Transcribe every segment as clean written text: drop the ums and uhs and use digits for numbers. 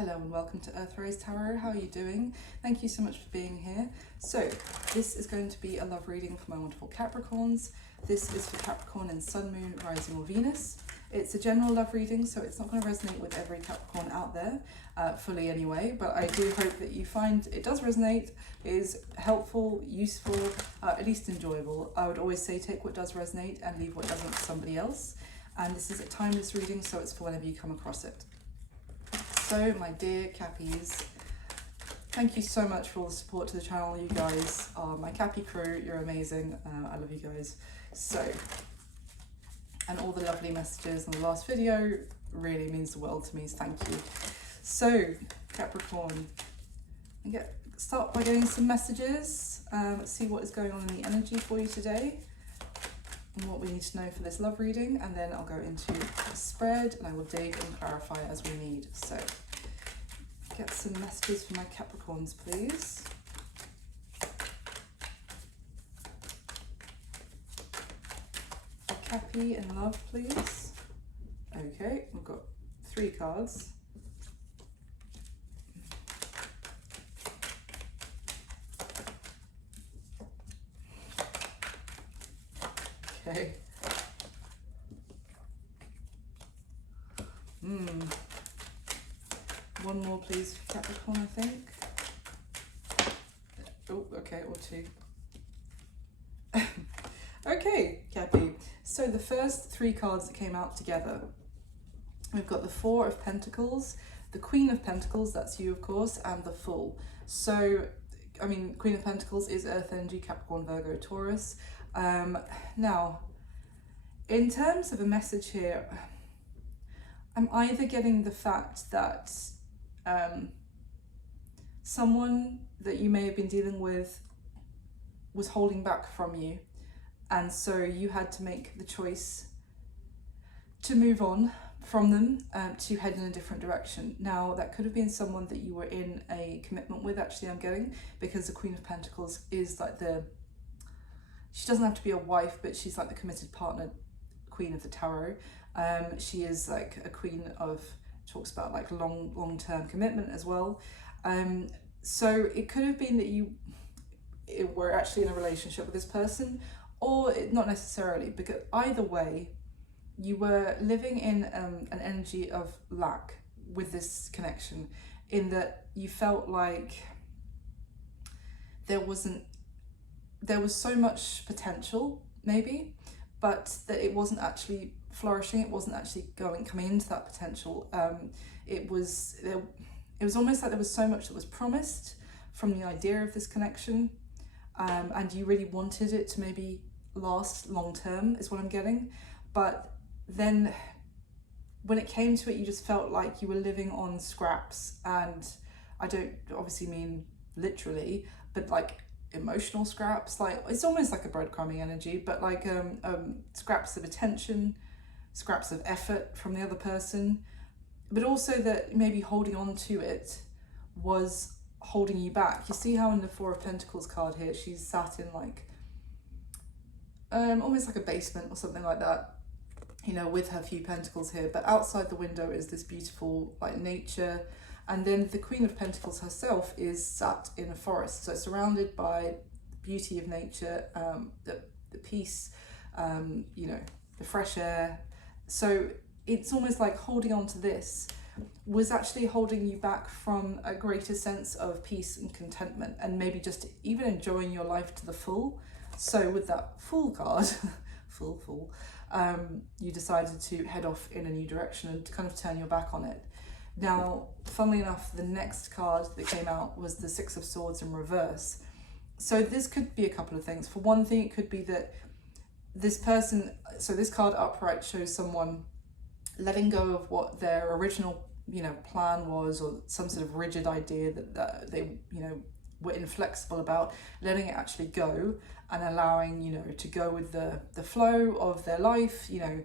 Hello and welcome to Earth-Rose Tarot. How are you doing? Thank you so much for being here. So this is going to be a love reading for my wonderful Capricorns. This is for Capricorn and Sun, Moon, Rising or Venus. It's a general love reading, so it's not going to resonate with every Capricorn out there, fully anyway, but I do hope that you find it does resonate, is helpful, useful, at least enjoyable. I would always say take what does resonate and leave what doesn't for somebody else. And this is a timeless reading, so it's for whenever you come across it. So, my dear Cappies, thank you so much for all the support to the channel. You guys are my Cappy crew. You're amazing. I love you guys. So, and all the lovely messages in the last video really means the world to me. So thank you. So, Capricorn, start by getting some messages. Let's see what is going on in the energy for you today and what we need to know for this love reading, and then I'll go into the spread and I will dig and clarify as we need. So get some messages for my Capricorns, please. A Cappy in love, please. Okay, we've got 3 cards. Okay. One more please for Capricorn, I think. Oh, okay, or 2. Okay, Cappy. So the first 3 cards that came out together, we've got the 4 of Pentacles, the Queen of Pentacles, that's you of course, and the Fool. So, I mean, Queen of Pentacles is Earth energy, Capricorn, Virgo, Taurus. Now, in terms of a message here, I'm either getting the fact that someone that you may have been dealing with was holding back from you, and so you had to make the choice to move on from them, to head in a different direction. Now, that could have been someone that you were in a commitment with, actually, I'm getting, because the Queen of Pentacles is like she doesn't have to be a wife, but she's like the committed partner queen of the tarot. She is like a queen of, talks about like long-term commitment as well. So it could have been that you were actually in a relationship with this person, or not necessarily, because either way, you were living in an energy of lack with this connection, in that you felt like there was so much potential, maybe, but that it wasn't actually flourishing. It wasn't actually coming into that potential. It was almost like there was so much that was promised from the idea of this connection, and you really wanted it to maybe last long term, is what I'm getting. But then when it came to it, you just felt like you were living on scraps, and I don't obviously mean literally, but like emotional scraps. Like, it's almost like a breadcrumbing energy, but like scraps of attention, scraps of effort from the other person, but also that maybe holding on to it was holding you back. You see how in the 4 of Pentacles card here, she's sat in like almost like a basement or something like that, you know, with her few pentacles here, but outside the window is this beautiful like nature. And then the Queen of Pentacles herself is sat in a forest, so surrounded by beauty of nature, the peace, you know, the fresh air. So it's almost like holding on to this was actually holding you back from a greater sense of peace and contentment, and maybe just even enjoying your life to the full. So with that Fool card, Fool, you decided to head off in a new direction and to kind of turn your back on it. Now, funnily enough, the next card that came out was the 6 of Swords in reverse. So this could be a couple of things. For one thing, it could be that this person, so this card upright shows someone letting go of what their original, you know, plan was, or some sort of rigid idea that they, you know, were inflexible about, letting it actually go and allowing, you know, to go with the flow of their life. You know,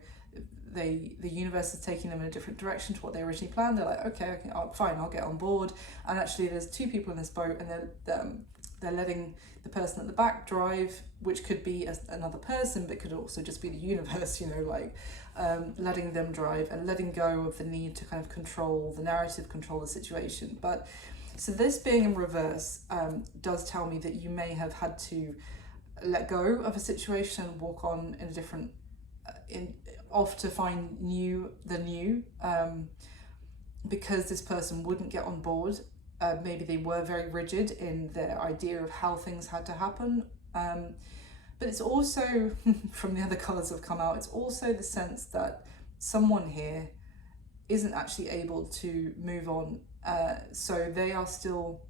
the universe is taking them in a different direction to what they originally planned. They're like, okay, fine, I'll get on board. And actually there's 2 people in this boat, and they're They're letting the person at the back drive, which could be another person, but could also just be the universe, you know, like letting them drive and letting go of the need to kind of control the narrative, control the situation. But so this being in reverse does tell me that you may have had to let go of a situation and walk on in a different, off to find the new, because this person wouldn't get on board. Maybe they were very rigid in their idea of how things had to happen. But it's also, from the other cards that have come out, it's also the sense that someone here isn't actually able to move on. So they are still,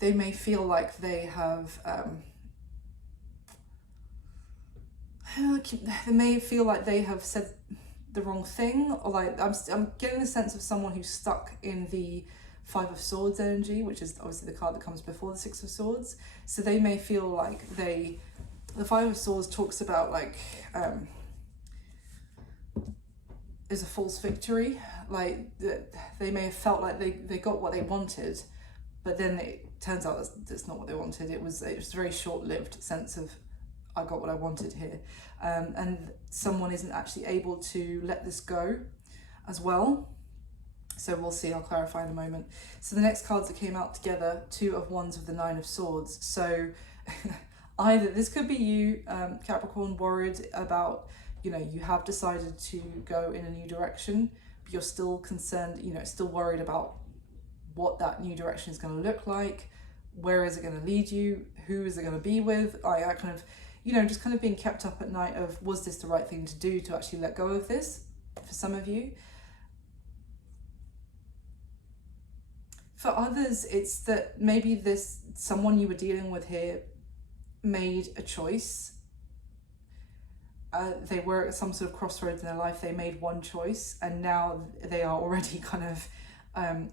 they may feel like they have, they may feel like they have said the wrong thing, or like I'm getting the sense of someone who's stuck in the Five of Swords energy, which is obviously the card that comes before the Six of Swords. So they may feel like the Five of Swords talks about like is a false victory, like they may have felt like they got what they wanted, but then it turns out that's not what they wanted. It was a very short-lived sense of I got what I wanted here, and someone isn't actually able to let this go as well. So we'll see, I'll clarify in a moment. So the next cards that came out together, Two of Wands with the Nine of Swords. So either this could be you, Capricorn, worried about, you know, you have decided to go in a new direction, but you're still concerned, you know, still worried about what that new direction is going to look like, where is it going to lead you, who is it going to be with, like that kind of, you know, just kind of being kept up at night of, was this the right thing to do to actually let go of this, for some of you. For others, it's that maybe someone you were dealing with here made a choice. They were at some sort of crossroads in their life, they made one choice, and now they are already kind of,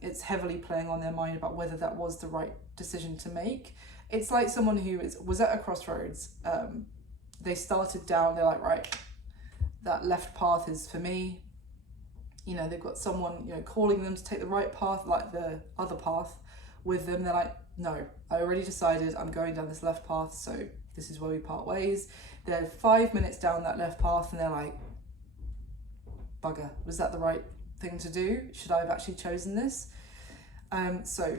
it's heavily playing on their mind about whether that was the right decision to make. It's like someone who was at a crossroads, they started down, they're like, right, that left path is for me. You know, they've got someone, you know, calling them to take the right path, like the other path with them. They're like, no, I already decided I'm going down this left path, so this is where we part ways. They're 5 minutes down that left path and they're like, bugger, was that the right thing to do? Should I have actually chosen this? So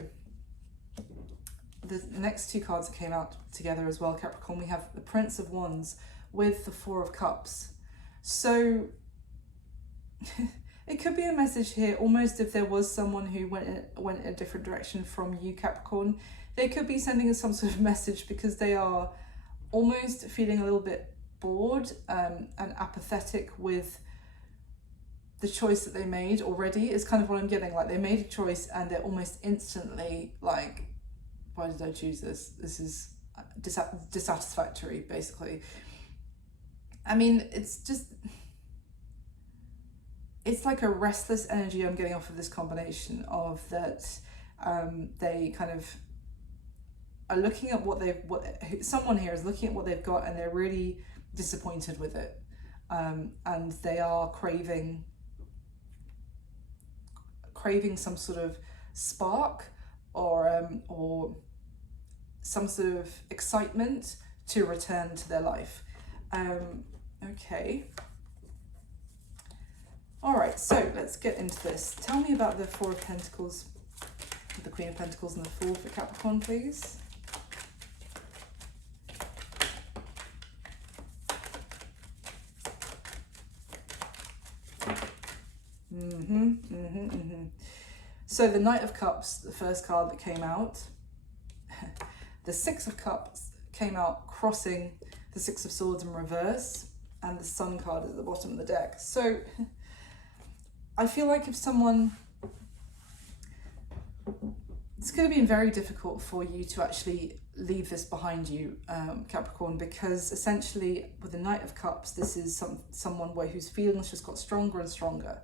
the next two cards that came out together as well, Capricorn, we have the Prince of Wands with the Four of Cups. So it could be a message here, almost if there was someone who went in a different direction from you, Capricorn. They could be sending us some sort of message because they are almost feeling a little bit bored and apathetic with the choice that they made already, is kind of what I'm getting. Like, they made a choice and they're almost instantly like, why did I choose this? This is dissatisfactory, basically. I mean, it's like a restless energy I'm getting off of this combination of that. They kind of are looking at someone here is looking at what they've got and they're really disappointed with it. And they are craving some sort of spark or some sort of excitement to return to their life. Okay. All right, so let's get into this. Tell me about the Four of Pentacles, the Queen of Pentacles and the Fool for Capricorn, please. So the Knight of Cups, the first card that came out. The Six of Cups came out crossing the Six of Swords in reverse, and the Sun card is at the bottom of the deck. So I feel like if someone, it's going to be very difficult for you to actually leave this behind you, Capricorn, because essentially with the Knight of Cups, this is someone whose feelings just got stronger and stronger.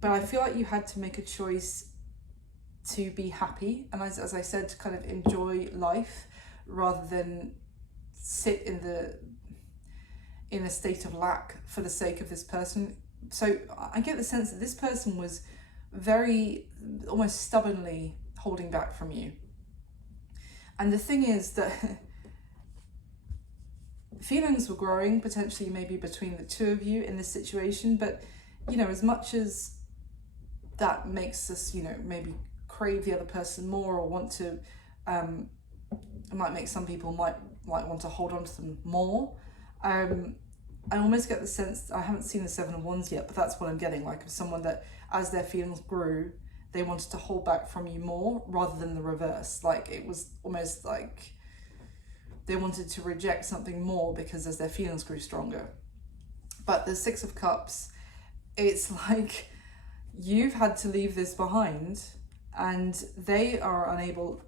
But I feel like you had to make a choice to be happy, and as I said, to kind of enjoy life rather than sit in a state of lack for the sake of this person. So I get the sense that this person was very almost stubbornly holding back from you. And the thing is that feelings were growing, potentially maybe between the two of you in this situation, but, you know, as much as that makes us, you know, maybe crave the other person more or want to, it might make some people might want to hold on to them more. I almost get the sense, I haven't seen the Seven of Wands yet, but that's what I'm getting, like of someone that as their feelings grew, they wanted to hold back from you more rather than the reverse. Like it was almost like they wanted to reject something more because as their feelings grew stronger. But the Six of Cups, it's like you've had to leave this behind and they are unable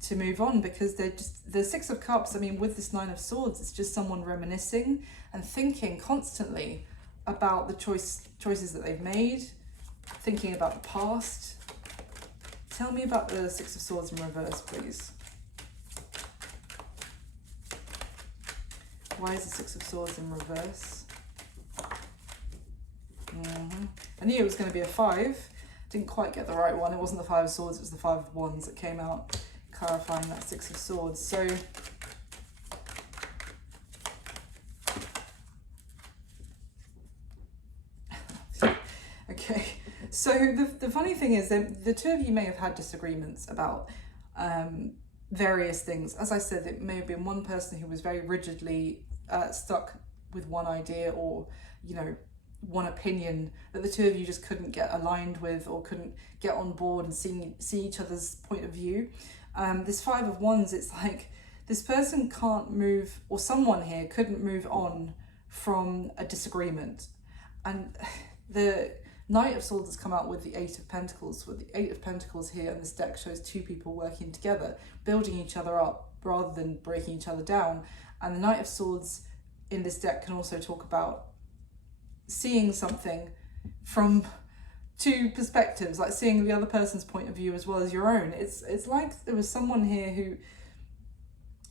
to move on because they're just, the Six of Cups, I mean, with this Nine of Swords, it's just someone reminiscing and thinking constantly about the choices that they've made, thinking about the past. Tell me about the Six of Swords in reverse, please. Why is the Six of Swords in reverse? I knew it was going to be a 5. Didn't quite get the right one. It wasn't the Five of Swords, it was the Five of Wands that came out, clarifying that Six of Swords. So okay, so the funny thing is that the two of you may have had disagreements about various things. As I said, it may have been one person who was very rigidly stuck with one idea or, you know, one opinion that the two of you just couldn't get aligned with or couldn't get on board and see each other's point of view. This Five of Wands, it's like this person can't move, or someone here couldn't move on from a disagreement. And the Knight of Swords has come out with the Eight of Pentacles. With the Eight of Pentacles here, and this deck shows two people working together, building each other up rather than breaking each other down. And the Knight of Swords in this deck can also talk about seeing something from two perspectives, like seeing the other person's point of view as well as your own. It's like there was someone here who,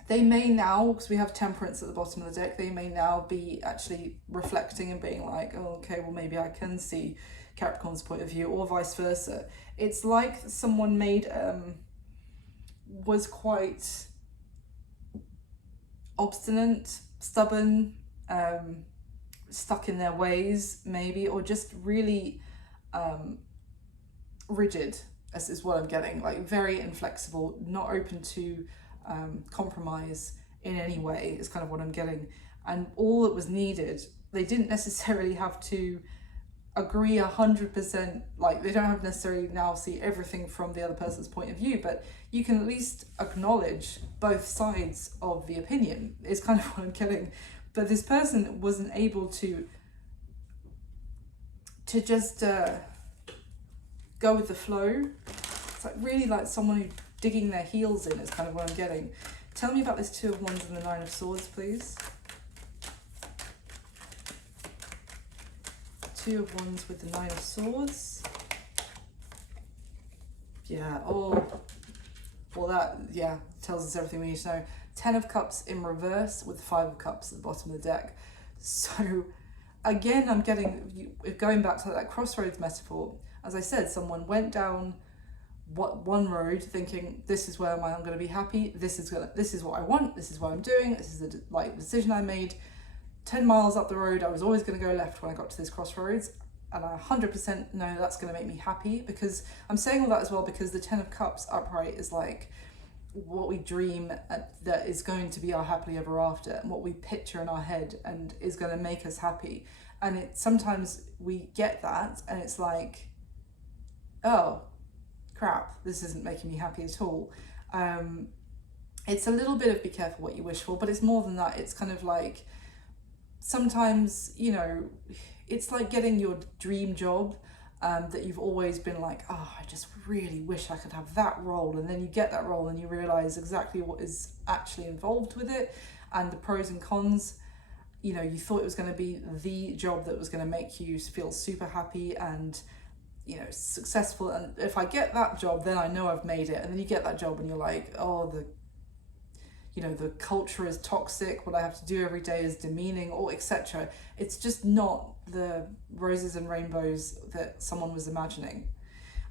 they may now, because we have Temperance at the bottom of the deck, they may now be actually reflecting and being like, oh, okay, well, maybe I can see Capricorn's point of view, or vice versa. It's like someone made, was quite obstinate, stubborn, stuck in their ways maybe, or just really rigid, as is what I'm getting, like very inflexible, not open to compromise in any way is kind of what I'm getting. And all that was needed, they didn't necessarily have to agree 100%, like they don't have necessarily now see everything from the other person's point of view, but you can at least acknowledge both sides of the opinion is kind of what I'm getting. But this person wasn't able to just go with the flow. It's like really like someone who's digging their heels in is kind of what I'm getting. Tell me about this Two of Wands and the Nine of Swords, please. Two of Wands with the Nine of Swords. Yeah, oh, well that, yeah, tells us everything we need to know. Ten of Cups in reverse with the Five of Cups at the bottom of the deck. So again, I'm getting, going back to that crossroads metaphor, as I said, someone went down one road thinking, this is where I'm going to be happy, this is what I want, this is what I'm doing, this is the decision I made. 10 miles up the road, I was always going to go left when I got to this crossroads, and I 100% know that's going to make me happy. Because I'm saying all that as well because the Ten of Cups upright is like what we dream that is going to be our happily ever after, and what we picture in our head and is going to make us happy. And sometimes we get that and it's like, oh crap, this isn't making me happy at all. It's a little bit of be careful what you wish for, but it's more than that. It's kind of like sometimes, you know, it's like getting your dream job that you've always been like, oh, I just really wish I could have that role. And then you get that role and you realize exactly what is actually involved with it and the pros and cons. You know, you thought it was going to be the job that was going to make you feel super happy and, you know, successful. And if I get that job, then I know I've made it. And then you get that job and you're like, oh, the culture is toxic, what I have to do every day is demeaning, or etc. It's just not the roses and rainbows that someone was imagining.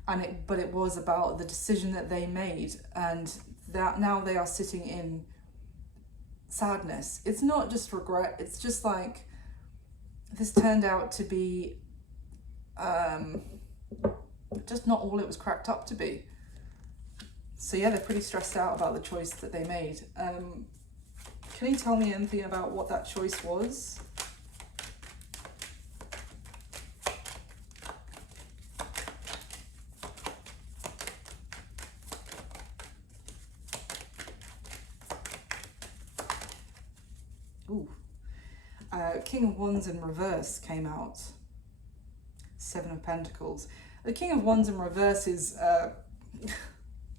but it was about the decision that they made, and that now they are sitting in sadness. It's not just regret, it's just like this turned out to be just not all it was cracked up to be. So yeah, they're pretty stressed out about the choice that they made. Can you tell me anything about what that choice was? Ooh. King of Wands in reverse came out. Seven of Pentacles. The King of Wands in reverse is...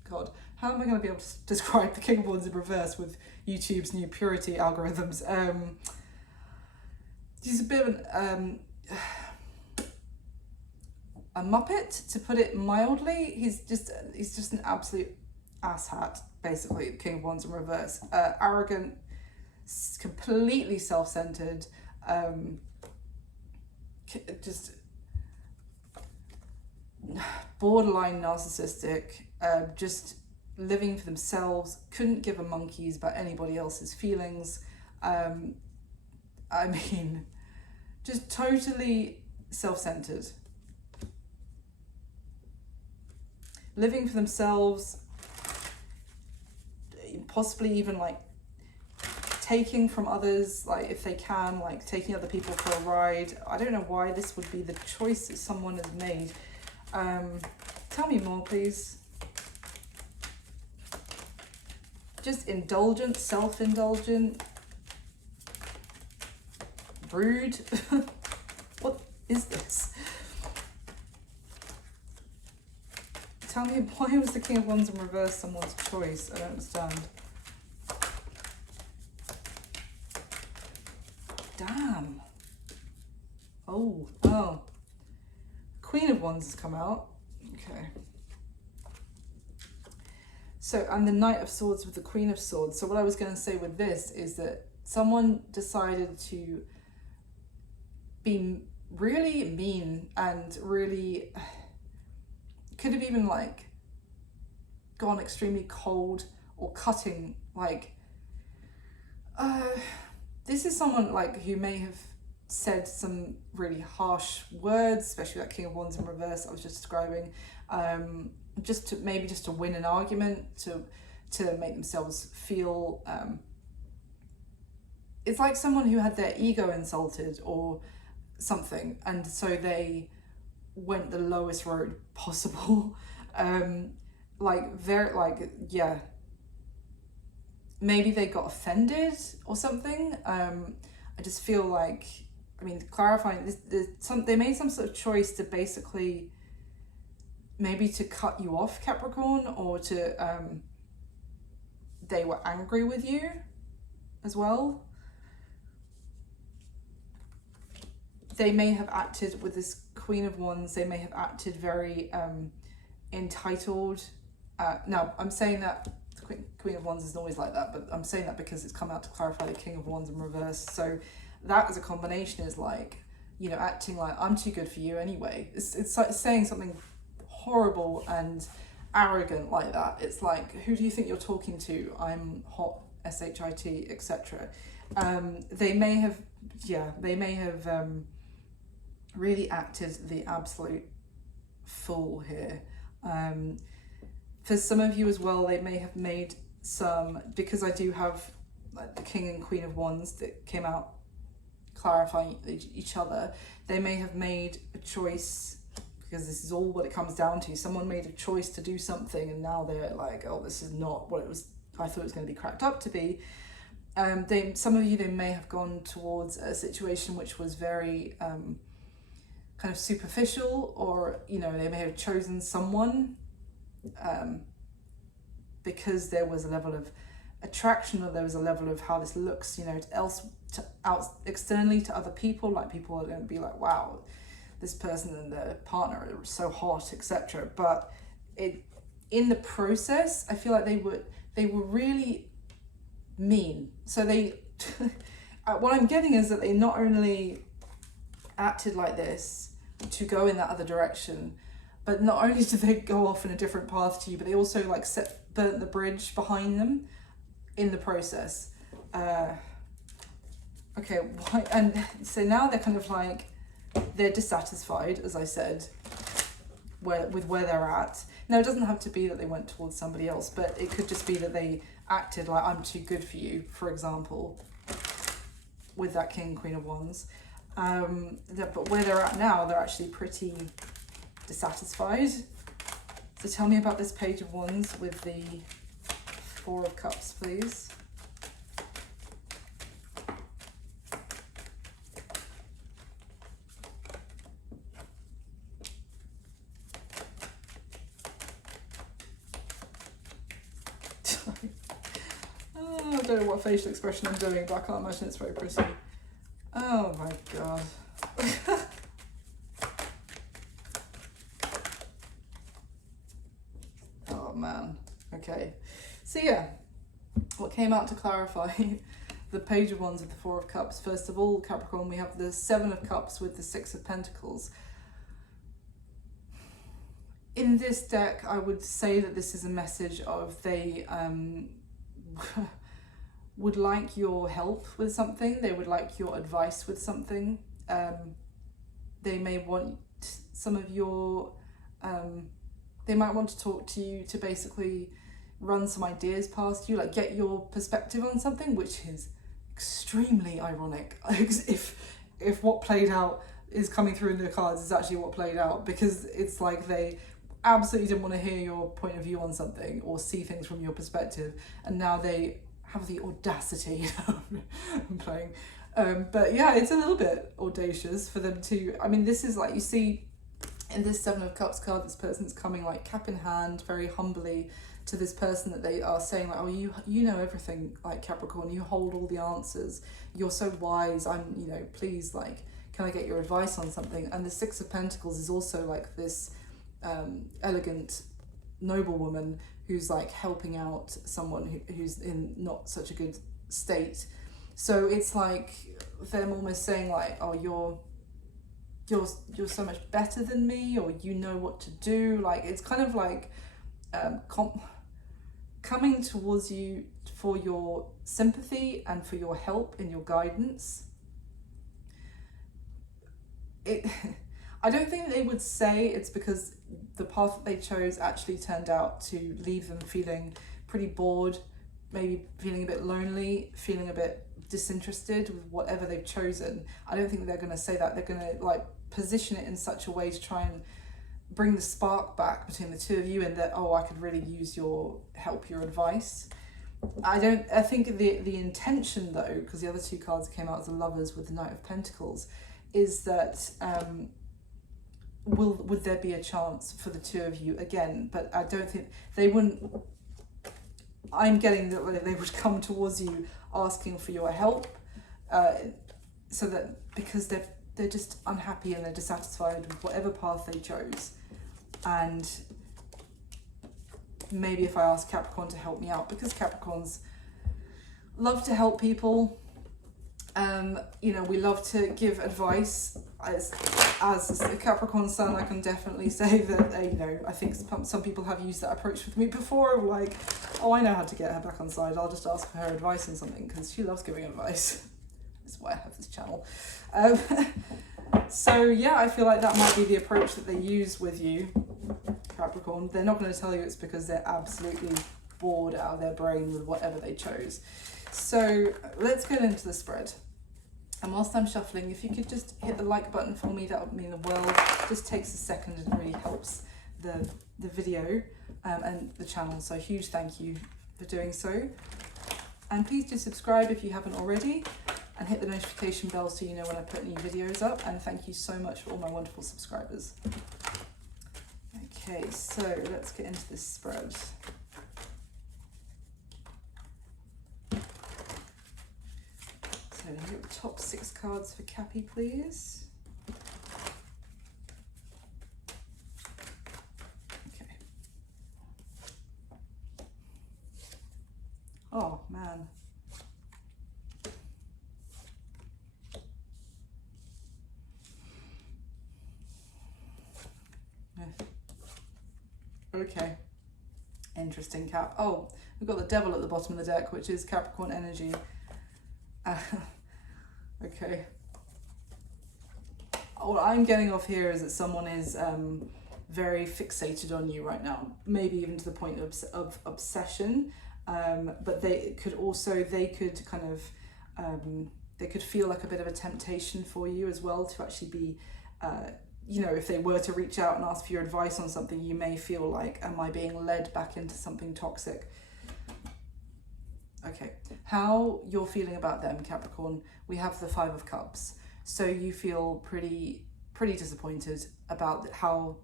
God, how am I going to be able to describe the King of Wands in reverse with YouTube's new purity algorithms? He's a bit of a muppet, to put it mildly. He's just an absolute asshat, basically, the King of Wands in reverse. Arrogant, completely self-centered, just borderline narcissistic, just living for themselves, couldn't give a monkeys about anybody else's feelings. I mean, just totally self-centered, living for themselves, possibly even like taking from others, like if they can, like taking other people for a ride. I don't know why this would be the choice that someone has made. Tell me more, please. Just indulgent, self-indulgent, rude. What is this? Tell me, why was the King of Wands in reverse someone's choice? I don't understand. Damn. Oh. Queen of Wands has come out. Okay. So, and the Knight of Swords with the Queen of Swords. So what I was going to say with this is that someone decided to be really mean and really could have even like gone extremely cold or cutting. Like, this is someone like who may have said some really harsh words, especially that King of Wands in reverse I was just describing, just to win an argument, to make themselves feel, it's like someone who had their ego insulted or something, and so they went the lowest road possible. Maybe they got offended or something. I just feel like, I mean, clarifying this, they made some sort of choice to basically maybe to cut you off, Capricorn, or to they were angry with you as well. They may have acted with this Queen of Wands, they may have acted very entitled. Now, I'm saying that the Queen of Wands isn't always like that, but I'm saying that because it's come out to clarify the King of Wands in reverse. So that as a combination is like, you know, acting like I'm too good for you anyway. It's like saying something horrible and arrogant like that. It's like, who do you think you're talking to? I'm hot, shit, etc. They may have really acted the absolute fool here. For some of you as well, they may have made some, because I do have like the King and Queen of Wands that came out clarifying each other. They may have made a choice, because this is all what it comes down to. Someone made a choice to do something, and now they're like, oh, this is not what it was. I thought it was going to be cracked up to be. Some of you, they may have gone towards a situation which was very kind of superficial, or, you know, they may have chosen someone because there was a level of attraction, or there was a level of how this looks, you know, externally to other people. Like, people are going to be like, wow, this person and their partner are so hot, etc. But in the process, I feel like they were really mean. So they what I'm getting is that they not only acted like this to go in that other direction, but not only do they go off in a different path to you, but they also like burnt the bridge behind them in the process. Okay, why? And so now they're kind of like, they're dissatisfied, as I said, with where they're at. Now, it doesn't have to be that they went towards somebody else, but it could just be that they acted like, I'm too good for you, for example, with that King, Queen of Wands. But where they're at now, they're actually pretty dissatisfied. So tell me about this Page of Wands with the Four of Cups, please. I don't know what facial expression I'm doing, but I can't imagine it's very pretty. Oh my god. Oh man. Okay. So yeah, what came out to clarify the Page of Wands with the Four of Cups. First of all, Capricorn, we have the Seven of Cups with the Six of Pentacles. In this deck, I would say that this is a message of they would like your help with something. They would like your advice with something. They may want some of your, they might want to talk to you to basically run some ideas past you, like get your perspective on something, which is extremely ironic. If what played out is coming through in the cards is actually what played out, because it's like they absolutely didn't want to hear your point of view on something or see things from your perspective, and now they have the audacity. I'm playing, but yeah, it's a little bit audacious for them to, I mean, this is like, you see in this Seven of Cups card, this person's coming like cap in hand, very humbly to this person that they are saying like, oh, you know everything, like Capricorn, you hold all the answers, you're so wise, I'm, you know, please, like, can I get your advice on something? And the Six of Pentacles is also like this elegant noblewoman who's like helping out someone who's in not such a good state. So it's like them almost saying like, oh, you're so much better than me, or you know what to do. Like, it's kind of like coming towards you for your sympathy and for your help and your guidance. I don't think they would say it's because the path that they chose actually turned out to leave them feeling pretty bored, maybe feeling a bit lonely, feeling a bit disinterested with whatever they've chosen. I don't think they're going to say that. They're going to like position it in such a way to try and bring the spark back between the two of you, and that, oh, I could really use your help, your advice. I think the intention though, because the other two cards came out as the Lovers with the Knight of Pentacles, is that would there be a chance for the two of you again? But I don't think they wouldn't. I'm getting that they would come towards you asking for your help, so that because they're just unhappy and they're dissatisfied with whatever path they chose. And maybe if I ask Capricorn to help me out, because Capricorns love to help people, you know, we love to give advice. As a Capricorn sun, I can definitely say that, you know, I think some people have used that approach with me before, like, oh, I know how to get her back on side, I'll just ask for her advice on something, because she loves giving advice. That's why I have this channel. So yeah, I feel like that might be the approach that they use with you, Capricorn. They're not going to tell you it's because they're absolutely bored out of their brain with whatever they chose. So let's get into the spread. And whilst I'm shuffling, if you could just hit the like button for me, that would mean the world. It just takes a second and really helps the video and the channel. So huge thank you for doing so. And please do subscribe if you haven't already, and hit the notification bell so you know when I put new videos up. And thank you so much for all my wonderful subscribers. Okay, so let's get into this spread. So here are the top 6 cards for Cappy, please. Okay. Oh man. Okay. Interesting, Cap. Oh, we've got the devil at the bottom of the deck, which is Capricorn energy. Okay. What I'm getting off here is that someone is very fixated on you right now, maybe even to the point of obsession. But they could kind of they could feel like a bit of a temptation for you as well to actually be, if they were to reach out and ask for your advice on something, you may feel like, am I being led back into something toxic? Okay, how you're feeling about them, Capricorn, we have the Five of Cups. So you feel pretty disappointed about how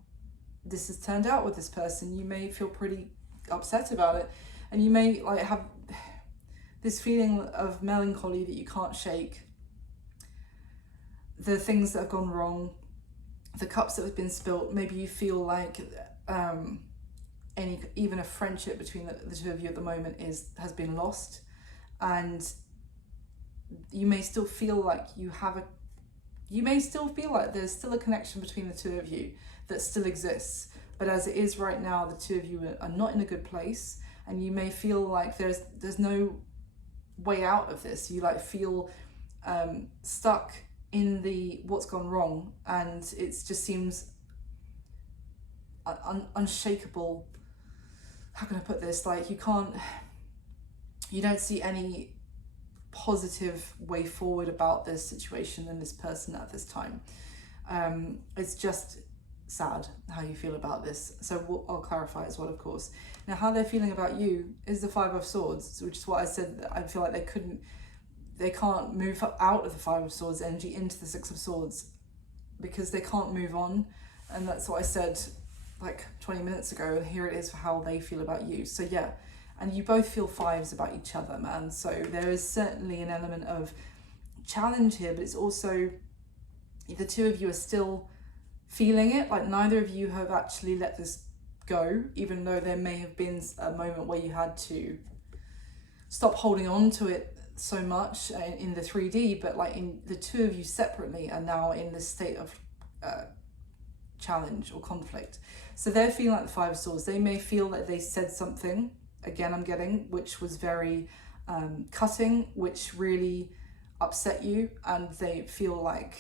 this has turned out with this person. You may feel pretty upset about it, and you may have this feeling of melancholy that you can't shake. The things that have gone wrong, the cups that have been spilt, maybe you feel like even a friendship between the two of you at the moment has been lost, and you may still feel like there's still a connection between the two of you that still exists, but as it is right now, the two of you are not in a good place, and you may feel like there's no way out of this. You feel stuck in what's gone wrong, and it just seems unshakable. How can I put this? You don't see any positive way forward about this situation and this person at this time. It's just sad how you feel about this. So I'll clarify as well, of course. Now, how they're feeling about you is the Five of Swords, which is what I said. I feel like they can't move out of the Five of Swords energy into the Six of Swords because they can't move on. And that's what I said 20 minutes ago, and here it is for how they feel about you. So yeah, and you both feel fives about each other, man. So there is certainly an element of challenge here, but it's also the two of you are still feeling it. Neither of you have actually let this go, even though there may have been a moment where you had to stop holding on to it so much in the 3D, but in the two of you separately are now in this state of challenge or conflict. So they're feeling like the Five of Swords. They may feel that they said something, again I'm getting, which was very cutting, which really upset you, and they feel like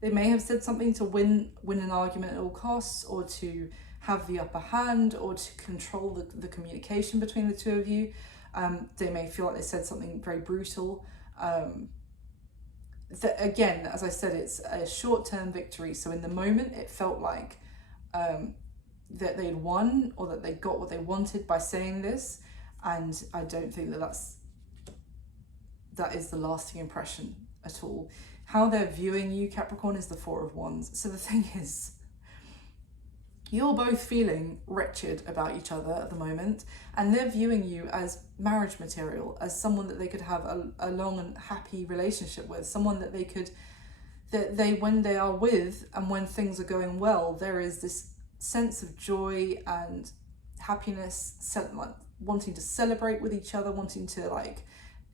they may have said something to win an argument at all costs, or to have the upper hand, or to control the communication between the two of you. They may feel like they said something very brutal. Again, as I said, it's a short-term victory. So in the moment, it felt like that they'd won, or that they got what they wanted by saying this. And I don't think that is the lasting impression at all. How they're viewing you, Capricorn, is the Four of Wands. So the thing is, you're both feeling wretched about each other at the moment, and they're viewing you as marriage material, as someone that they could have a long and happy relationship with, someone that when they are with, and when things are going well, there is this sense of joy and happiness, wanting to celebrate with each other, wanting to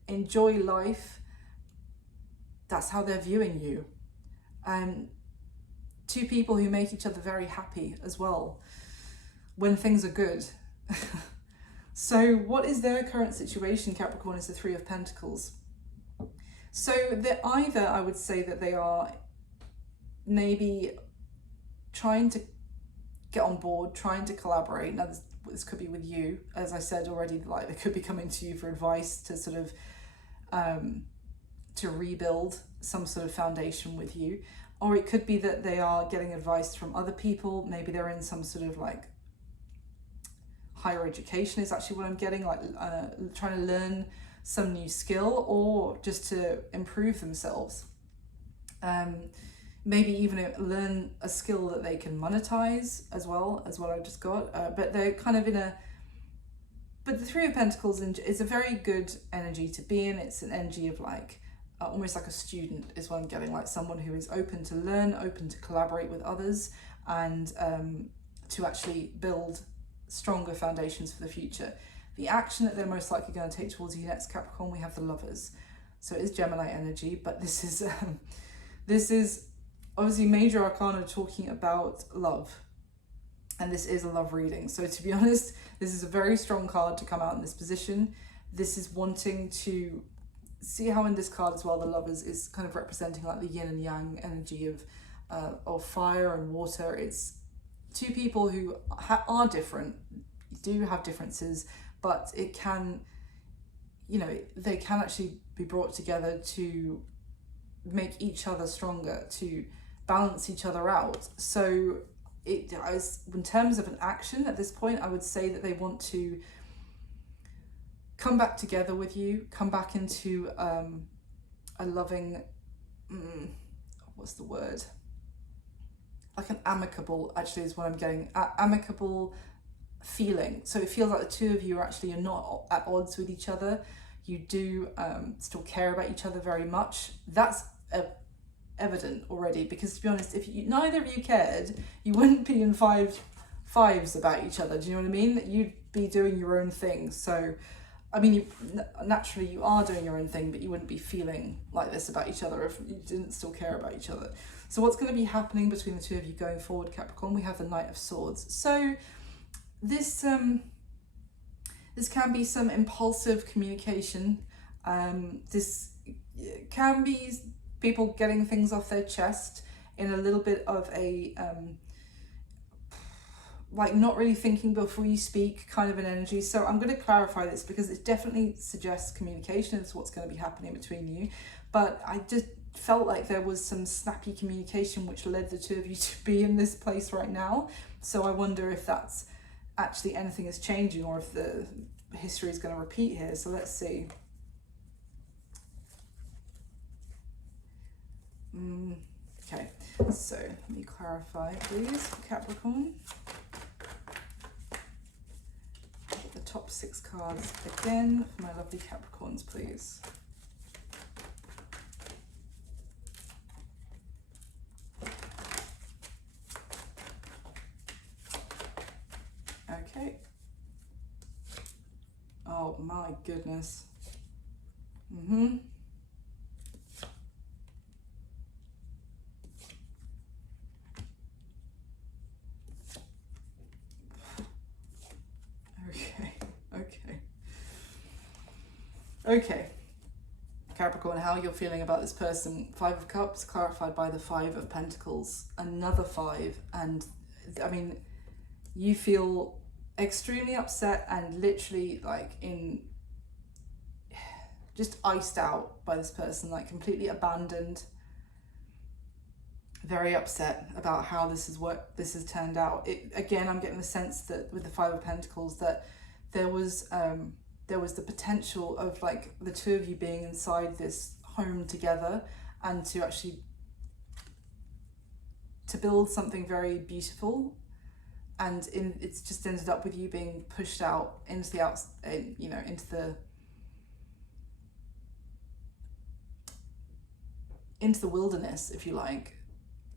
enjoy life. That's how they're viewing you. Two people who make each other very happy as well when things are good. So what is their current situation, Capricorn, is the Three of Pentacles. So I would say that they are maybe trying to get on board, trying to collaborate. Now this could be with you, as I said already, they could be coming to you for advice to sort of to rebuild some sort of foundation with you. Or it could be that they are getting advice from other people. Maybe they're in some sort of higher education is actually what I'm getting, trying to learn some new skill, or just to improve themselves. Maybe even learn a skill that they can monetize as well as what I just got. But they're kind of but the Three of Pentacles is a very good energy to be in. It's an energy of almost like a student is what I'm getting, someone who is open to learn, open to collaborate with others, and to actually build stronger foundations for the future. The action that they're most likely going to take towards you next, Capricorn, we have the Lovers. So it is Gemini energy, but this is obviously major arcana talking about love. And this is a love reading. So to be honest, this is a very strong card to come out in this position. This is wanting to see how in this card as well, the Lovers is kind of representing like the yin and yang energy of fire and water. It's two people who are different, do have differences, but it can, you know, they can actually be brought together to make each other stronger, to balance each other out. So it, in terms of an action at this point, I would say that they want to come back together with you, come back into a loving, what's the word? Like an amicable, actually is what I'm getting, amicable feeling. So it feels like the two of you are not at odds with each other. You do still care about each other very much. That's evident already, because to be honest, if neither of you cared, you wouldn't be in fives about each other. Do you know what I mean? You'd be doing your own thing. So I mean, naturally you are doing your own thing, but you wouldn't be feeling like this about each other if you didn't still care about each other. So what's going to be happening between the two of you going forward, Capricorn? We have the Knight of Swords. So this can be some impulsive communication. This can be people getting things off their chest in a little bit of a like not really thinking before you speak kind of an energy. So I'm going to clarify this because it definitely suggests communication is what's going to be happening between you, but I just felt like there was some snappy communication which led the two of you to be in this place right now. So I wonder if that's actually anything is changing or if the history is going to repeat here. So let's see. Okay, so let me clarify please, Capricorn. The top 6 cards again for my lovely Capricorns, please. Okay. Oh my goodness. Okay, Capricorn, how you're feeling about this person. 5 of Cups clarified by the 5 of Pentacles, another 5, and I mean, you feel extremely upset and literally like just iced out by this person, like completely abandoned, very upset about how this has turned out. Again, I'm getting the sense that with the 5 of Pentacles that there was the potential of like the two of you being inside this home together and to actually to build something very beautiful, and it's just ended up with you being pushed out into the wilderness, if you like,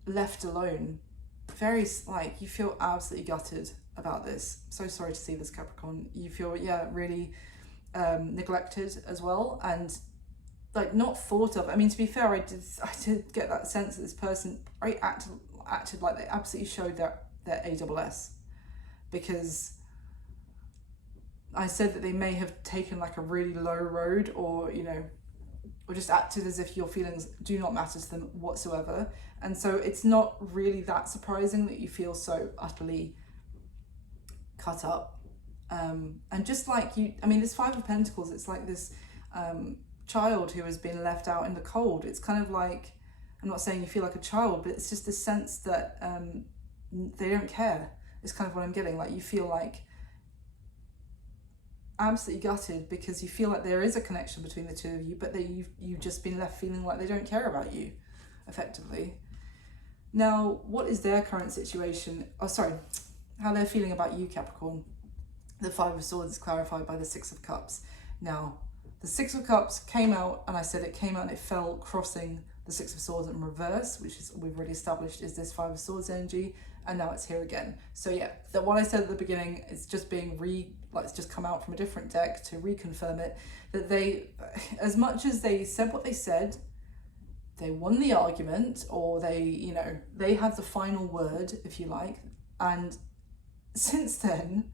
left alone. Very, like, you feel absolutely gutted about this. So sorry to see this, Capricorn. You feel, really neglected as well, and like not thought of. I mean, to be fair, I did get that sense that this person acted like they absolutely showed their ASS, because I said that they may have taken like a really low road, or or just acted as if your feelings do not matter to them whatsoever. And so it's not really that surprising that you feel so utterly cut up. And just like this 5 of Pentacles, it's like this child who has been left out in the cold. It's kind of like, I'm not saying you feel like a child, but it's just the sense that they don't care. It's kind of what I'm getting. Like, you feel like absolutely gutted because you feel like there is a connection between the two of you, but that you've just been left feeling like they don't care about you, effectively. Now, what is their current situation? How they're feeling about you, Capricorn. The 5 of Swords is clarified by the 6 of Cups. Now, the 6 of Cups came out, and I said it came out and it fell crossing the 6 of Swords in reverse, which is, we've already established, is this 5 of Swords energy, and now it's here again. So yeah, that what I said at the beginning is just being it's just come out from a different deck to reconfirm it, that they, as much as they said what they said, they won the argument, or they had the final word, if you like, and since then,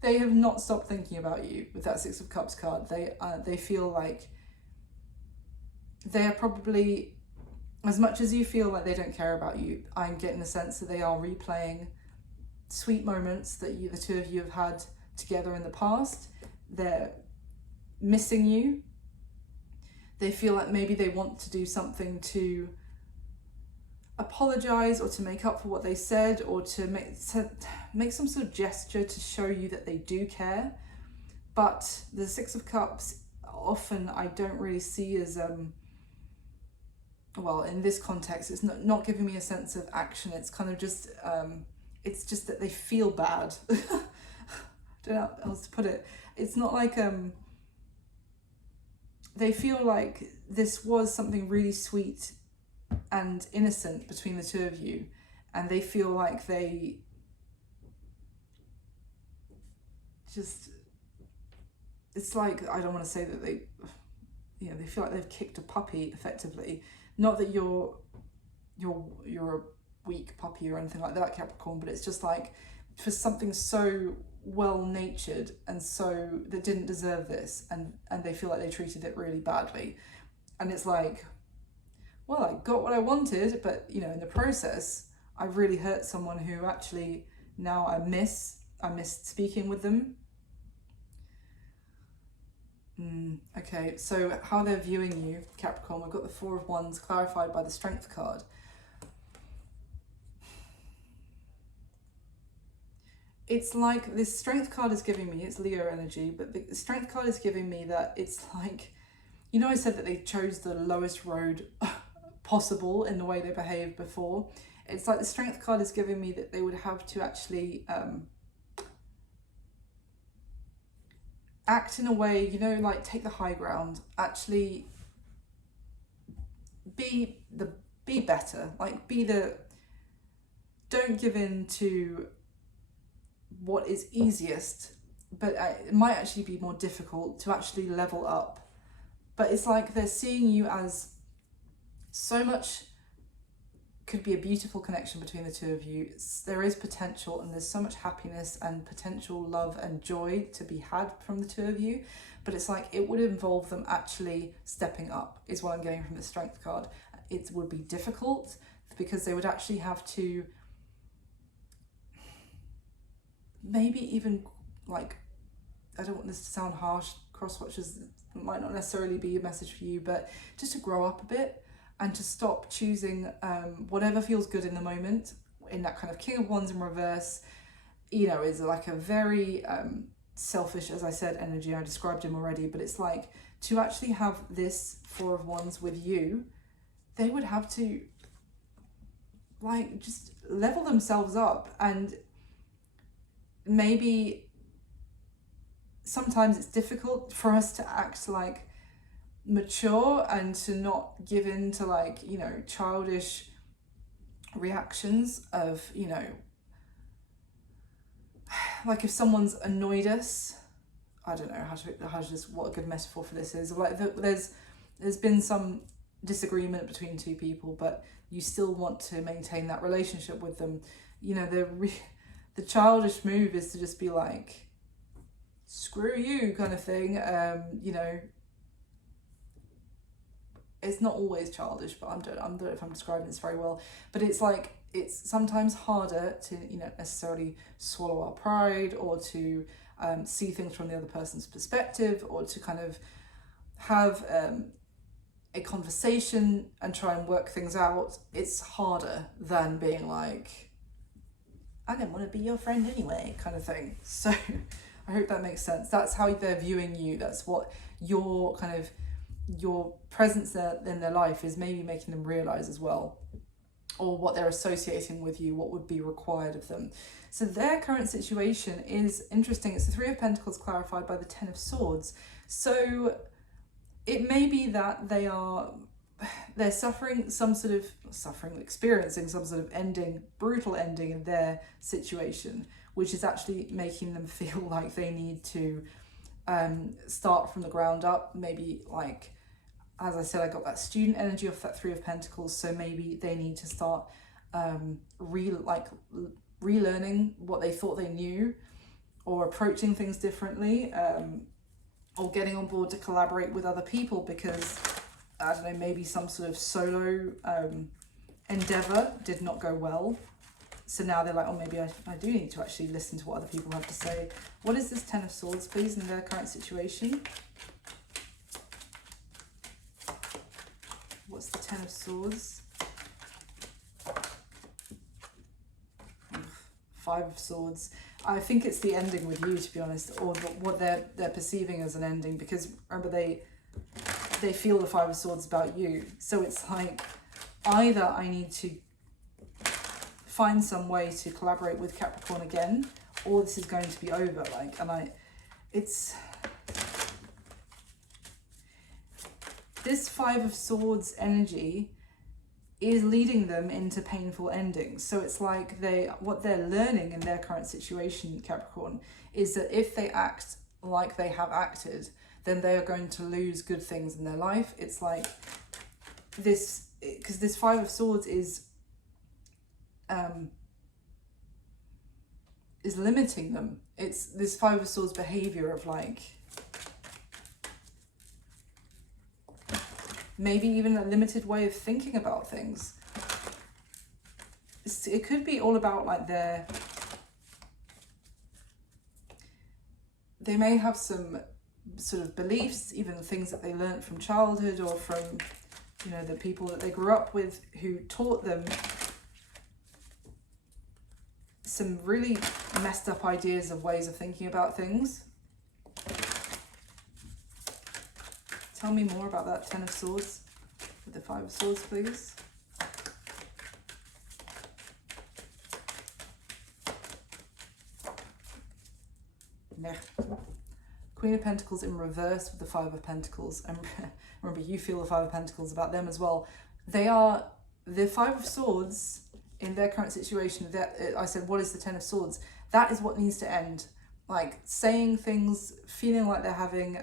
they have not stopped thinking about you with that Six of Cups card. They feel like they are probably, as much as you feel like they don't care about you, I'm getting the sense that they are replaying sweet moments that the two of you have had together in the past. They're missing you. They feel like maybe they want to do something to apologize or to make up for what they said, or to make some sort of gesture to show you that they do care. But the Six of Cups often I don't really see as well, in this context, it's not giving me a sense of action. It's kind of just it's just that they feel bad. I don't know how else to put it. It's not like they feel like this was something really sweet and innocent between the two of you, and they feel like they just, it's like, I don't want to say that they, you know, they feel like they've kicked a puppy effectively. Not that you're a weak puppy or anything like that, Capricorn, but it's just like, for something so well-natured and so that didn't deserve this, and they feel like they treated it really badly. And it's like, well, I got what I wanted, but you know, in the process I've really hurt someone who actually now I missed speaking with them. Okay, so how they're viewing you, Capricorn, we've got the Four of Wands clarified by the Strength card. It's like this Strength card is giving me, it's Leo energy, but the Strength card is giving me that it's like, you know, I said that they chose the lowest road possible in the way they behaved before. It's like the Strength card is giving me that they would have to actually act in a way, you know, like take the high ground, actually be better, like don't give in to what is easiest, but it might actually be more difficult to actually level up. But it's like they're seeing you as so much, could be a beautiful connection between the two of you. There is potential, and there's so much happiness and potential love and joy to be had from the two of you. But it's like it would involve them actually stepping up, is what I'm getting from the Strength card. It would be difficult because they would actually have to maybe even, like, I don't want this to sound harsh, cross-watchers, might not necessarily be a message for you, but just to grow up a bit and to stop choosing whatever feels good in the moment. In that kind of King of Wands in reverse, you know, is like a very selfish, as I said, energy. I described him already, but it's like to actually have this Four of Wands with you, they would have to like just level themselves up. And maybe sometimes it's difficult for us to act like mature and to not give in to, like, you know, childish reactions of, you know, like if someone's annoyed us, I don't know how to just, what a good metaphor for this is, like there's been some disagreement between two people, but you still want to maintain that relationship with them. You know, the childish move is to just be like, screw you kind of thing. You know, it's not always childish, but I don't know if I'm describing this very well, but it's like, it's sometimes harder to, you know, necessarily swallow our pride, or to see things from the other person's perspective, or to kind of have a conversation and try and work things out. It's harder than being like, I don't want to be your friend anyway, kind of thing. So I hope that makes sense. That's how they're viewing you. That's what your kind of, your presence there in their life is maybe making them realize as well, or what they're associating with you, what would be required of them. So their current situation is interesting. It's the Three of Pentacles clarified by the Ten of Swords. So it may be that they're experiencing some sort of ending, brutal ending in their situation, which is actually making them feel like they need to start from the ground up. Maybe, like, as I said, I got that student energy off that Three of Pentacles, so maybe they need to start relearning what they thought they knew, or approaching things differently, or getting on board to collaborate with other people because, I don't know, maybe some sort of solo endeavor did not go well. So now they're like, oh, maybe I do need to actually listen to what other people have to say. What is this Ten of Swords, please, in their current situation? What's the Ten of Swords? Five of Swords. I think it's the ending with you, to be honest, or what they're perceiving as an ending, because remember they feel the Five of Swords about you. So it's like, either I need to find some way to collaborate with Capricorn again, or this is going to be over. Like, and it's this Five of Swords energy is leading them into painful endings. So it's like what they're learning in their current situation, Capricorn, is that if they act like they have acted, then they are going to lose good things in their life. It's like this, because this Five of Swords is limiting them. It's this Five of Swords behavior of like, maybe even a limited way of thinking about things. It could be all about like they may have some sort of beliefs, even things that they learned from childhood or from, you know, the people that they grew up with who taught them some really messed up ideas of ways of thinking about things. Tell me more about that Ten of Swords with the Five of Swords, please. Yeah. Queen of Pentacles in reverse with the Five of Pentacles. And remember, you feel the Five of Pentacles about them as well. They are the Five of Swords in their current situation. That I said, what is the Ten of Swords? That is what needs to end. Like saying things, feeling like they're having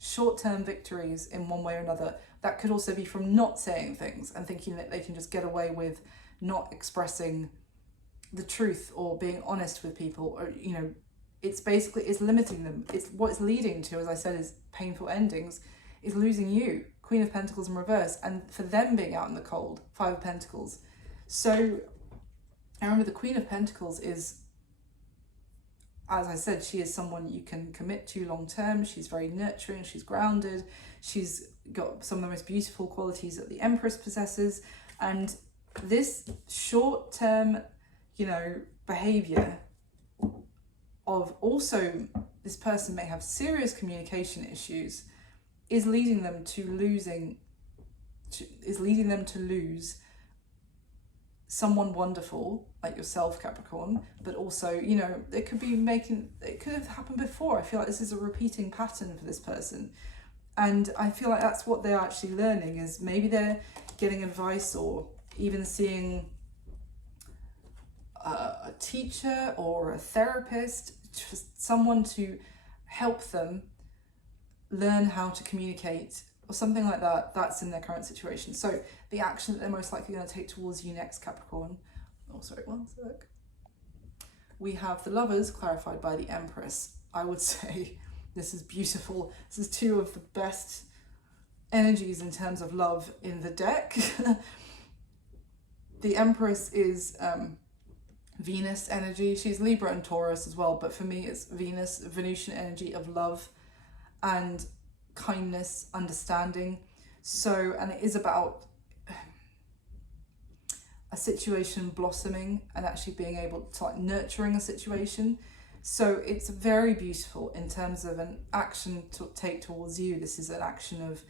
short-term victories in one way or another. That could also be from not saying things and thinking that they can just get away with not expressing the truth or being honest with people, or, you know, it's basically, it's limiting them. It's what it's leading to, as I said, is painful endings, is losing you. Queen of Pentacles in reverse, and for them being out in the cold, Five of Pentacles. So I remember the Queen of Pentacles is, as I said, she is someone you can commit to long term. She's very nurturing, she's grounded, she's got some of the most beautiful qualities that the Empress possesses. And this short term, you know, behavior of also this person may have serious communication issues is leading them to lose someone wonderful like yourself, Capricorn, but also, you know, it could have happened before. I feel like this is a repeating pattern for this person. And I feel like that's what they're actually learning, is maybe they're getting advice or even seeing a teacher or a therapist, just someone to help them learn how to communicate or something like that. That's in their current situation. So the action that they're most likely going to take towards you next, Capricorn. Oh, sorry, one sec. We have the Lovers clarified by the Empress. I would say this is beautiful. This is two of the best energies in terms of love in the deck. The Empress is Venus energy. She's Libra and Taurus as well, but for me it's Venus, Venusian energy of love and kindness, understanding. So, and it is about a situation blossoming and actually being able to, like, nurturing a situation. So it's very beautiful in terms of an action to take towards you. This is an action of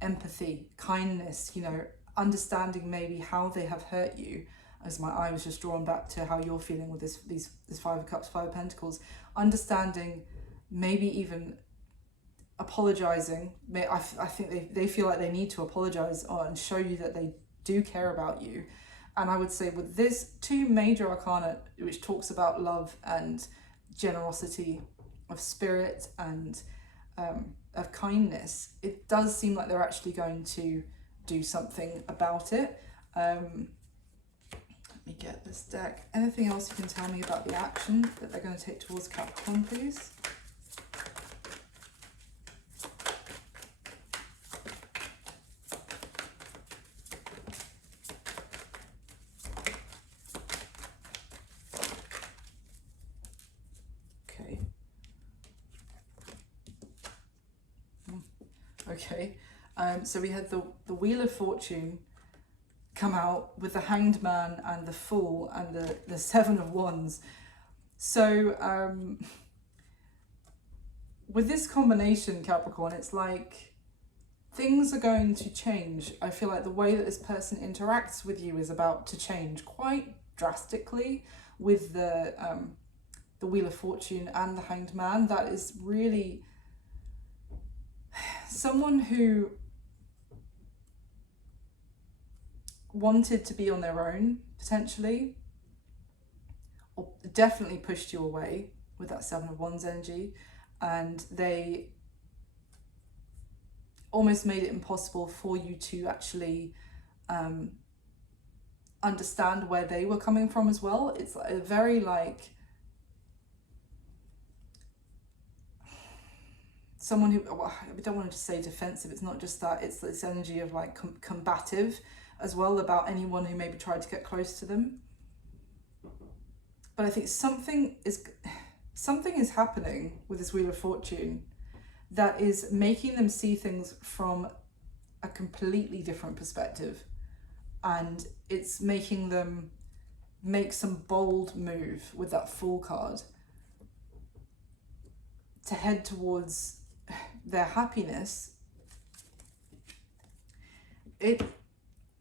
empathy, kindness, you know, understanding maybe how they have hurt you, as my eye was just drawn back to how you're feeling with this Five of Cups, Five of Pentacles. Understanding, maybe even apologizing. I think they feel like they need to apologize and show you that they do care about you. And I would say with this two major arcana, which talks about love and generosity of spirit and of kindness, it does seem like they're actually going to do something about it. me get this deck. Anything else you can tell me about the action that they're going to take towards Capricorn, please? Okay. Okay. So we had the Wheel of Fortune come out with the Hanged Man and the Fool and the Seven of Wands. So with this combination, Capricorn, it's like things are going to change. I feel like the way that this person interacts with you is about to change quite drastically with the Wheel of Fortune and the Hanged Man. That is really someone who wanted to be on their own, potentially, or definitely pushed you away with that Seven of Wands energy, and they almost made it impossible for you to actually understand where they were coming from as well. It's a very like someone who, well, I don't want to say defensive, it's not just that, it's this energy of like combative as well about anyone who maybe tried to get close to them. But I think something is happening with this Wheel of Fortune that is making them see things from a completely different perspective, and it's making them make some bold move with that Fool card to head towards their happiness.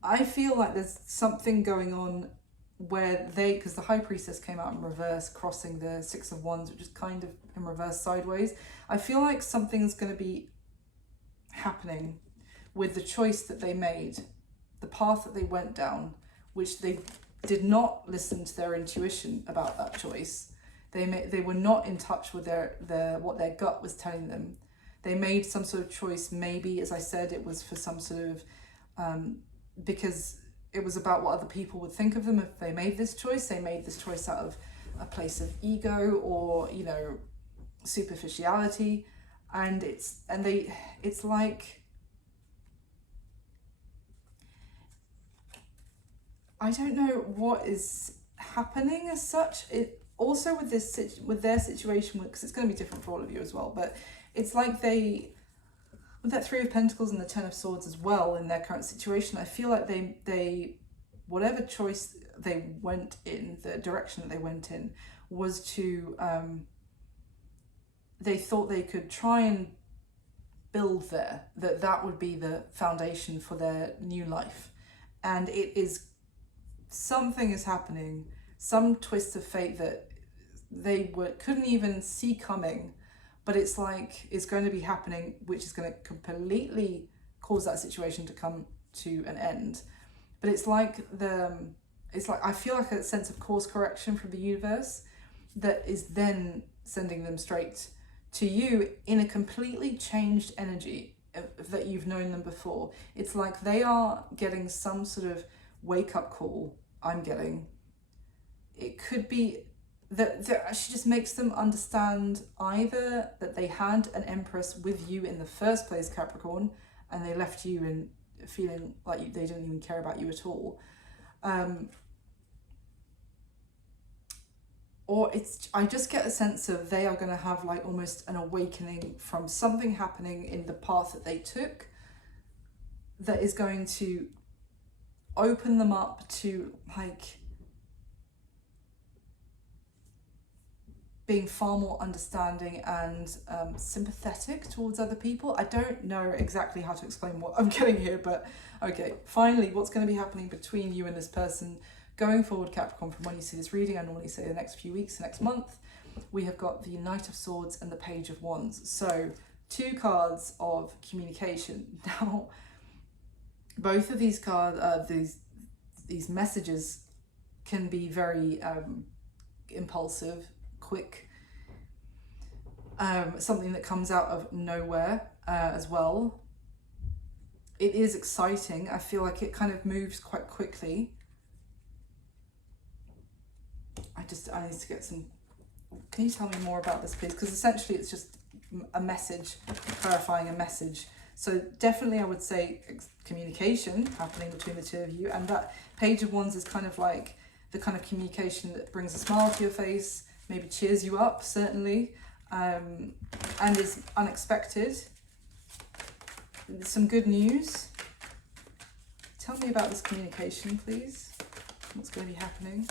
I feel like there's something going on where because the High Priestess came out in reverse, crossing the Six of Wands, which is kind of in reverse sideways. I feel like something's going to be happening with the choice that they made, the path that they went down, which they did not listen to their intuition about that choice. They were not in touch with their what their gut was telling them. They made some sort of choice. Maybe, as I said, it was for some sort of because it was about what other people would think of them if they made this choice. They made this choice out of a place of ego or, you know, superficiality, and it's like, I don't know what is happening as such. It also with their situation, because it's going to be different for all of you as well, but it's like with that Three of Pentacles and the Ten of Swords as well in their current situation, I feel like they whatever choice they went in, the direction that they went in was to they thought they could try and build that would be the foundation for their new life. And something is happening, some twist of fate that they couldn't even see coming, but it's like it's going to be happening, which is going to completely cause that situation to come to an end. But it's like I feel like a sense of course correction from the universe that is then sending them straight to you in a completely changed energy that you've known them before. It's like they are getting some sort of wake-up call. I'm getting it could be that she just makes them understand either that they had an Empress with you in the first place, Capricorn, and they left you in feeling like they didn't even care about you at all, or I just get a sense of they are going to have like almost an awakening from something happening in the path that they took that is going to open them up to like being far more understanding and sympathetic towards other people. I don't know exactly how to explain what I'm getting here, but okay, finally, what's going to be happening between you and this person going forward, Capricorn, from when you see this reading? I normally say the next few weeks, the next month. We have got the Knight of Swords and the Page of Wands. So 2 cards of communication. Now, both of these cards, these messages can be very impulsive, quick, something that comes out of nowhere as well. It is exciting. I feel like it kind of moves quite quickly. I need to get some, can you tell me more about this, please? Because essentially it's just a message, clarifying a message. So definitely I would say communication happening between the two of you, and that Page of Wands is kind of like the kind of communication that brings a smile to your face, maybe cheers you up, certainly, and is unexpected. Some good news. Tell me about this communication, please. What's going to be happening?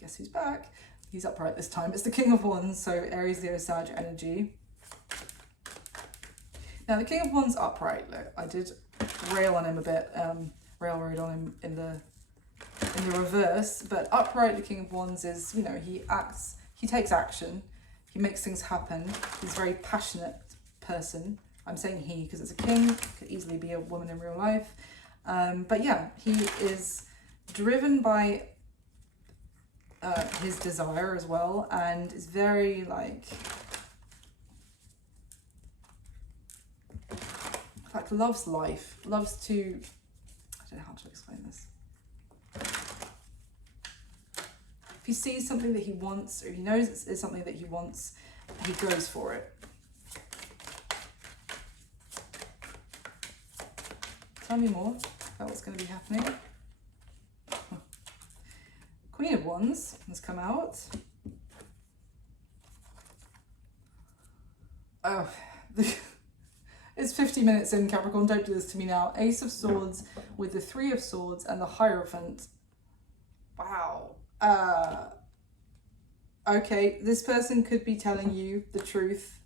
Guess who's back? He's upright this time. It's the King of Wands, so Aries, Leo, Sag energy. Now the King of Wands upright. Look, I did rail on him a bit, railroad on him in the reverse, but upright, the King of Wands is, you know, he acts, he takes action, he makes things happen. He's a very passionate person. I'm saying he because it's a king, could easily be a woman in real life. But yeah, he is driven by his desire as well, and is very like loves life, loves to, I don't know how to explain this. If he sees something that he wants, or he knows it's something that he wants, he goes for it. Tell me more about what's going to be happening. Queen of Wands has come out. Oh, it's 50 minutes in, Capricorn, don't do this to me now. Ace of Swords with the Three of Swords and the Hierophant. Wow. Okay, this person could be telling you the truth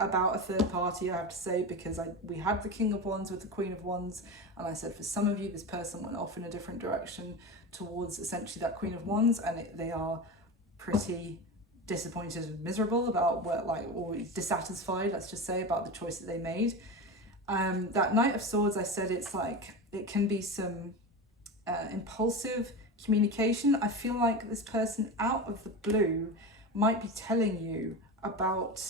about a third party, I have to say, because we had the King of Wands with the Queen of Wands, and I said for some of you this person went off in a different direction towards essentially that Queen of Wands, and they are pretty disappointed and miserable about what, like, or dissatisfied, let's just say, about the choice that they made. That Knight of Swords, I said it's like, it can be some impulsive communication. I feel like this person out of the blue might be telling you about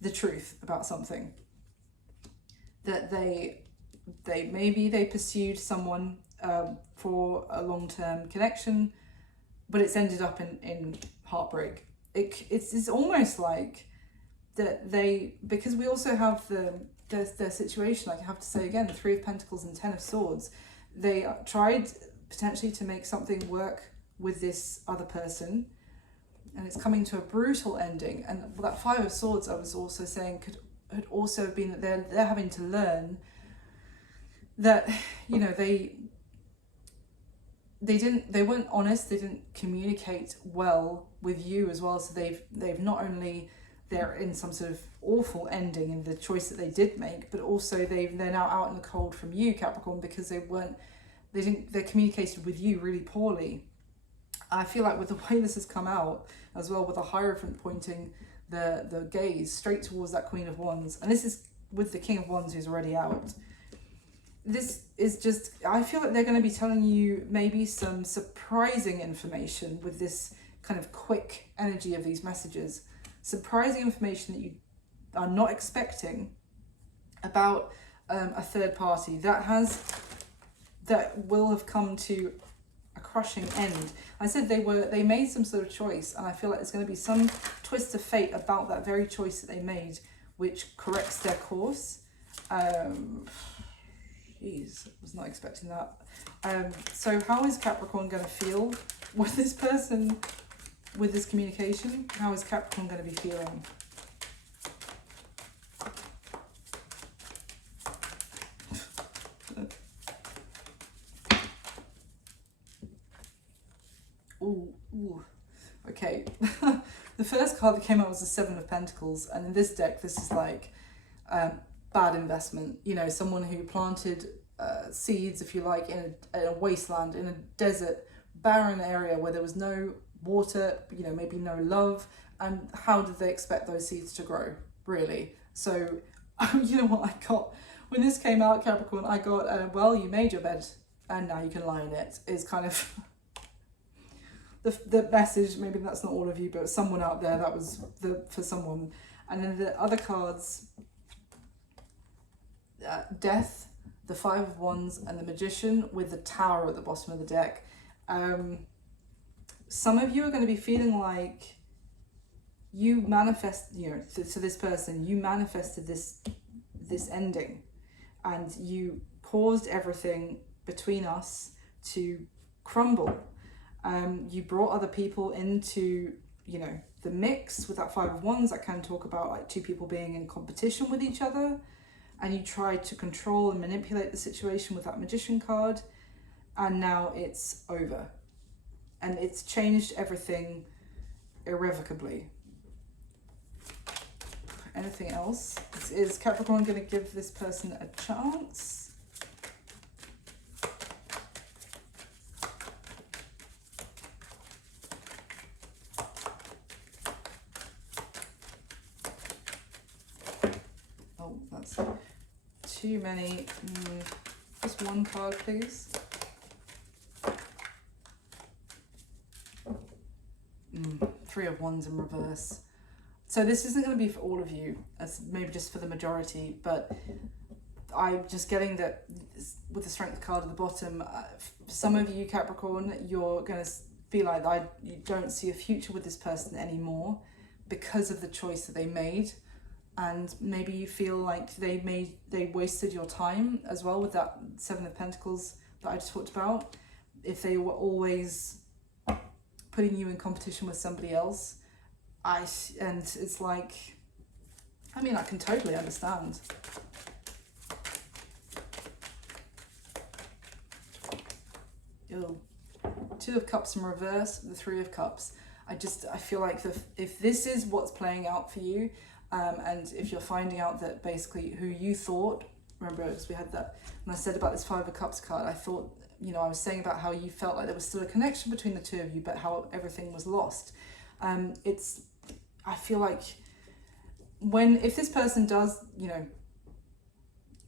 the truth about something, that they pursued someone for a long-term connection, but it's ended up in heartbreak. It's almost like that because we also have their situation, like I have to say again, the Three of Pentacles and Ten of Swords, they tried potentially to make something work with this other person, and it's coming to a brutal ending. And that Five of Swords, I was also saying, had also been that they're having to learn that, you know, they weren't honest, they didn't communicate well with you as well. So they've not only, they're in some sort of awful ending in the choice that they did make, but also they're now out in the cold from you, Capricorn, because they communicated with you really poorly. I feel like with the way this has come out as well, with the Hierophant pointing the gaze straight towards that Queen of Wands, and this is with the King of Wands who's already out. This is just, I feel like they're going to be telling you maybe some surprising information with this kind of quick energy of these messages. Surprising information that you are not expecting about a third party that will have come to a crushing end. I said they made some sort of choice, and I feel like there's going to be some twist of fate about that very choice that they made, which corrects their course. Jeez, was not expecting that. So how is Capricorn going to feel with this person, with this communication? How is Capricorn going to be feeling? Ooh. Okay. The first card that came out was the Seven of Pentacles, and in this deck, this is like bad investment. You know, someone who planted seeds, if you like, in a wasteland, in a desert, barren area where there was no water, you know, maybe no love, and how did they expect those seeds to grow, really? So, you know what I got? When this came out, Capricorn, I got, well, you made your bed, and now you can lie in it, is kind of the message. Maybe that's not all of you, but someone out there, that was for someone. And then the other cards, Death, the Five of Wands and the Magician with the Tower at the bottom of the deck. Some of you are going to be feeling like you manifest, you know, to this person, you manifested this ending, and you caused everything between us to crumble. You brought other people into, you know, the mix with that Five of Wands. That can talk about like two people being in competition with each other, and you tried to control and manipulate the situation with that Magician card, and now it's over. And it's changed everything irrevocably. Anything else? Is Capricorn going to give this person a chance? Oh, that's too many. Just one card, please. Three of Wands in reverse. So this isn't going to be for all of you, as maybe just for the majority, but I'm just getting that with the Strength card at the bottom, some of you Capricorn, you're going to feel like you don't see a future with this person anymore because of the choice that they made. And maybe you feel like they wasted your time as well with that Seven of Pentacles that I just talked about. If they were always putting you in competition with somebody else, and it's like, I mean, I can totally understand. Ew. Two of Cups in reverse, the Three of Cups. I feel like if this is what's playing out for you, and if you're finding out that basically who you thought, remember, because we had that, when I said about this Five of Cups card, I thought, you know, I was saying about how you felt like there was still a connection between the two of you, but how everything was lost. I feel like if this person does, you know,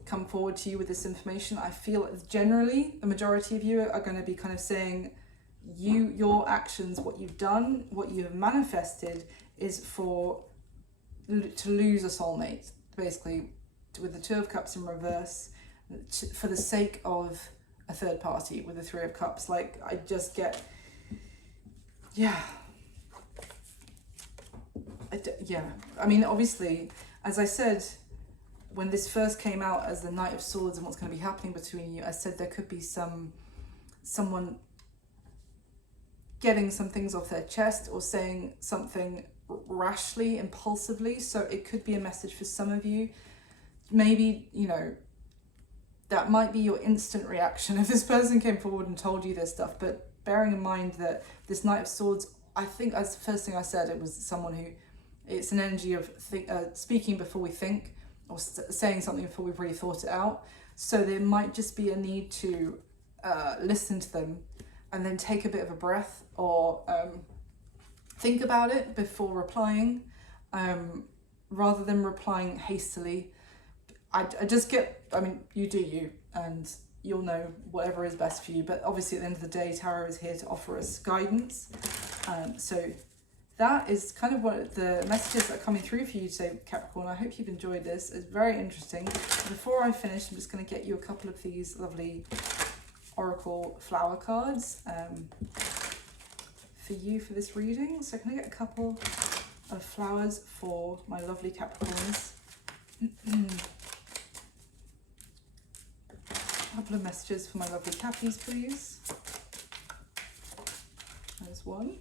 come forward to you with this information, I feel generally the majority of you are going to be kind of saying your actions, what you've done, what you have manifested is to lose a soulmate, basically, with the Two of Cups in reverse, for the sake of a third party with the Three of Cups. Like, I just get, yeah. I mean, obviously, as I said, when this first came out as the Knight of Swords and what's going to be happening between you, I said there could be someone getting some things off their chest or saying something rashly, impulsively. So it could be a message for some of you. Maybe, you know, that might be your instant reaction if this person came forward and told you this stuff. But bearing in mind that this Knight of Swords, I think, as the first thing I said, it was someone who, it's an energy of speaking before we think, or saying something before we've really thought it out. So there might just be a need to listen to them and then take a bit of a breath, or think about it before replying, rather than replying hastily. I just get, I mean, you do you, and you'll know whatever is best for you. But obviously at the end of the day, Tarot is here to offer us guidance. So that is kind of what the messages that are coming through for you today, Capricorn. I hope you've enjoyed this. It's very interesting. Before I finish, I'm just going to get you a couple of these lovely Oracle flower cards for you for this reading. So can I get a couple of flowers for my lovely Capricorns? A couple of messages for my lovely Cappies, please. There's one.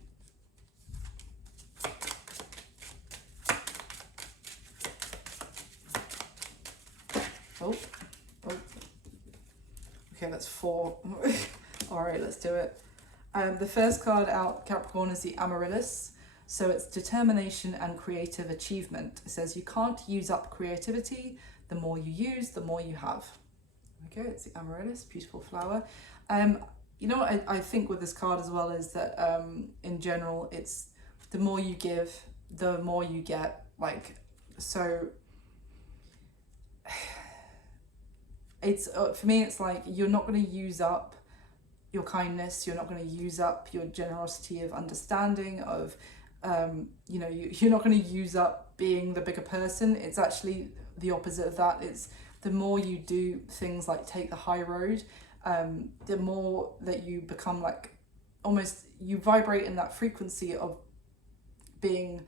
Oh. Okay, that's four. All right, let's do it. The first card out, Capricorn, is the Amaryllis. So it's determination and creative achievement. It says you can't use up creativity. The more you use, the more you have. Okay, it's the Amaryllis, beautiful flower. You know what I think with this card as well is that in general, it's the more you give, the more you get. Like, so it's for me, it's like you're not going to use up your kindness, you're not going to use up your generosity of understanding, of you know, you're not going to use up being the bigger person. It's actually the opposite of that. It's the more you do things like take the high road, the more that you become like, almost you vibrate in that frequency of being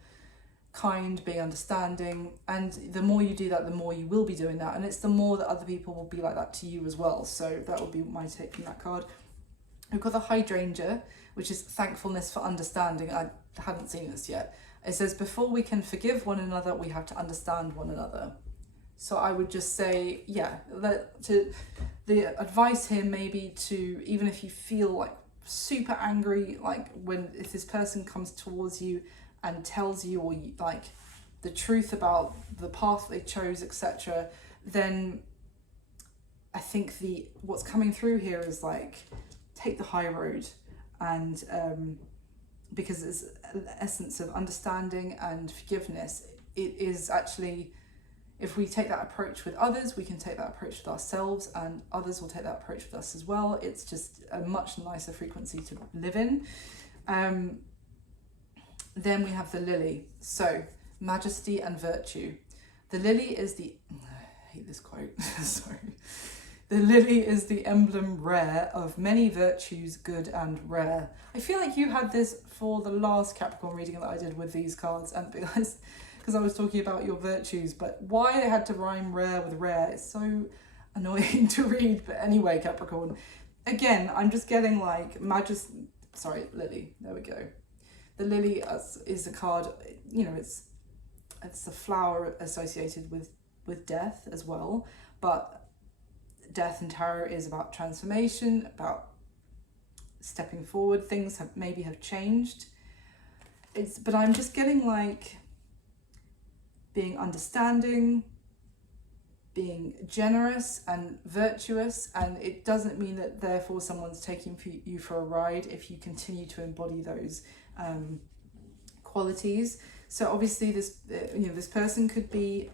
kind, being understanding, and the more you do that, the more you will be doing that, and it's the more that other people will be like that to you as well. So that would be my take from that card. We've got the hydrangea, which is thankfulness for understanding. I hadn't seen this yet. It says, before we can forgive one another, we have to understand one another. So I would just say, yeah, the advice here maybe to, even if you feel like super angry, like if this person comes towards you and tells you, or like the truth about the path they chose, etc., then I think what's coming through here is like, take the high road, and because it's an essence of understanding and forgiveness. It is actually, if we take that approach with others, we can take that approach with ourselves, and others will take that approach with us as well. It's just a much nicer frequency to live in. Then we have the lily. So, majesty and virtue. The lily is I hate this quote, sorry. The lily is the emblem rare of many virtues, good and rare. I feel like you had this for the last Capricorn reading that I did with these cards, and because I was talking about your virtues, but why they had to rhyme rare with rare is so annoying to read. But anyway, Capricorn, again, I'm just getting like lily, there we go. The lily is a card, it's a flower associated with death as well, but death in tarot is about transformation, about stepping forward. Things have changed. But I'm just getting like being understanding, being generous and virtuous, and it doesn't mean that therefore someone's taking you for a ride if you continue to embody those qualities. So obviously this person could be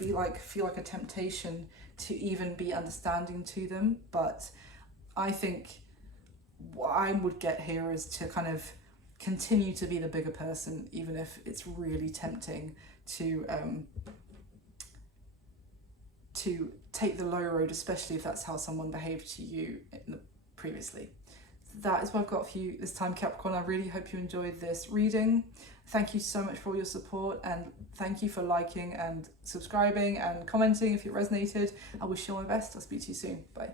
like, feel like a temptation to even be understanding to them, but I think what I would get here is to kind of continue to be the bigger person, even if it's really tempting to take the low road, especially if that's how someone behaved to you previously. That is what I've got for you this time, Capricorn. I really hope you enjoyed this reading. Thank you so much for all your support, and thank you for liking and subscribing and commenting if it resonated. I wish you all my best. I'll speak to you soon. Bye.